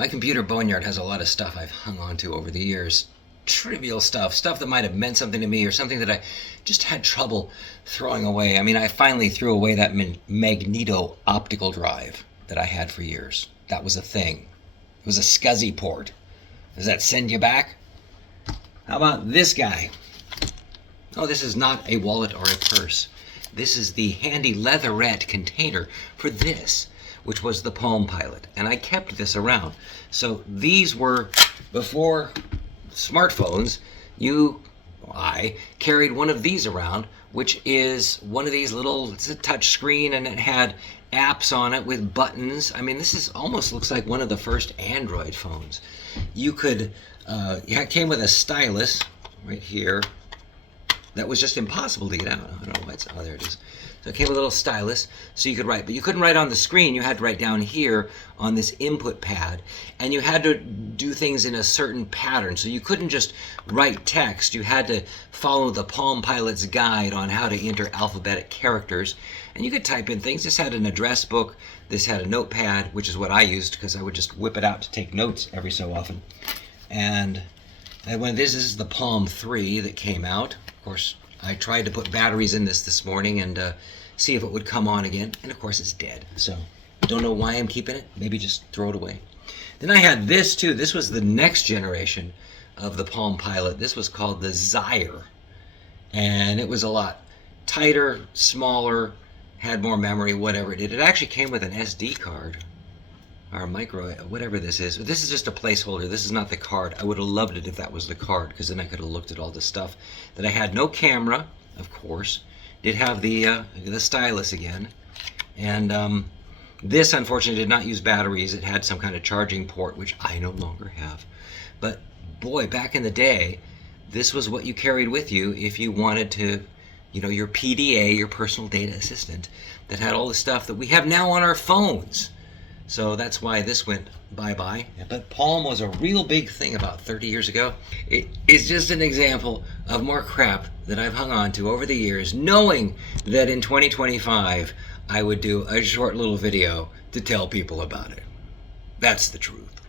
My computer boneyard has a lot of stuff I've hung on to over the years. Trivial stuff that might have meant something to me or something that I just had trouble throwing away. I mean, I finally threw away that magneto optical drive that I had for years. That was a thing. It was a SCSI port. Does that send you back? How about this guy? Oh, this is not a wallet or a purse. This is the handy leatherette container for this, which was the Palm Pilot. And I kept this around. So these were, before smartphones, I carried one of these around, which is one of these little, it's a touch screen and it had apps on it with buttons. I mean, this is almost looks like one of the first Android phones. You could, it came with a stylus right here that was just impossible to get out. I don't know why it's, oh, there it is. So it came with a little stylus so you could write, but you couldn't write on the screen. You had to write down here on this input pad, and you had to do things in a certain pattern. So you couldn't just write text. You had to follow the Palm Pilot's guide on how to enter alphabetic characters, and you could type in things. This had an address book. This had a notepad, which is what I used because I would just whip it out to take notes every so often. And when this is the Palm 3 that came out. Of course, I tried to put batteries in this morning and see if it would come on again, and of course it's dead. So don't know why I'm keeping it. Maybe just throw it away. Then I had this too. This was the next generation of the Palm Pilot. This was called the Zaire, and it was a lot tighter, smaller, had more memory, whatever it did. It actually came with an SD card, or micro, whatever this is. But this is just a placeholder. This is not the card. I would have loved it if that was the card, because then I could have looked at all the stuff that I had. No camera, of course. Did have the stylus again. And this, unfortunately, did not use batteries. It had some kind of charging port, which I no longer have. But boy, back in the day, this was what you carried with you if you wanted to, you know, your PDA, your personal data assistant, that had all the stuff that we have now on our phones. So that's why this went bye-bye. But Palm was a real big thing about 30 years ago. It is just an example of more crap that I've hung on to over the years, knowing that in 2025, I would do a short little video to tell people about it. That's the truth.